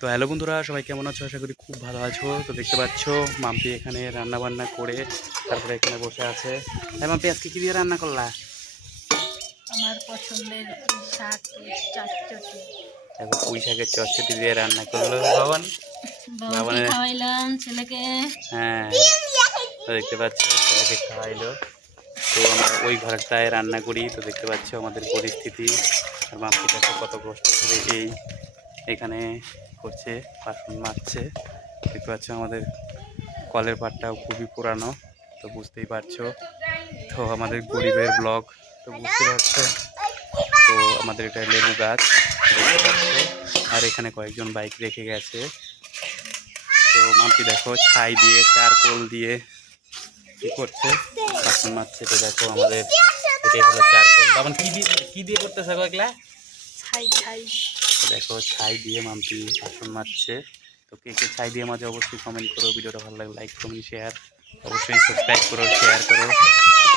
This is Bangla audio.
তো হ্যালো বন্ধুরা, সবাই কেমন আছো? আশা করি খুব ভালো আছো। তো দেখতে পাচ্ছ মাম্পি এখানে রান্না বান্না করে তারপরে এখানে বসে আছে। হ্যাঁ মাম্পি, আজকে কি দিয়ে রান্না করলা? আমার পছন্দের শাকের চচ্চড়ি। দেখো পুঁই শাকের চচ্চড়ি দিয়ে রান্না করলো বাবান। বাবাকে বাবানের খাওয়াইলাম, ছেলেকে। হ্যাঁ, তো দেখতে পাচ্ছ ছেলেকে খাওয়াইলো। তো আমরা ওই ঘরটায় রান্না করি। তো দেখতে পাচ্ছ আমাদের পরিস্থিতি। আর মাম্পি দেখো কত কষ্ট করে এখানে করছে, বাসন মাজছে। দেখতে পাচ্ছ আমাদের কলের পাড়টাও খুবই পুরানো, তো বুঝতেই পারছো। তো আমাদের গরিবের ব্লগ, তো বুঝতে পারছো। তো আমাদের এটা লেবু গাছ দেখতে পাচ্ছ। আর এখানে কয়েকজন বাইক রেখে গেছে। তো মাম্পি দেখো ছাই দিয়ে চারকোল দিয়ে কি করছে, বাসন মাজছে। তো দেখো আমাদের এটাই হলো চারকোল। বাবা কি দিয়ে করতেছে কয়েকলা? ছাই ছাই। তো দেখো ছাই দিয়ে মাম্পি বাসন মাজছে। তো কে কে ছাই দিয়ে মাঝে অবশ্যই কমেন্ট করো। ভিডিওটা ভালো লাগলে লাইক কমেন্ট শেয়ার, অবশ্যই সাবস্ক্রাইব করো, শেয়ার করো।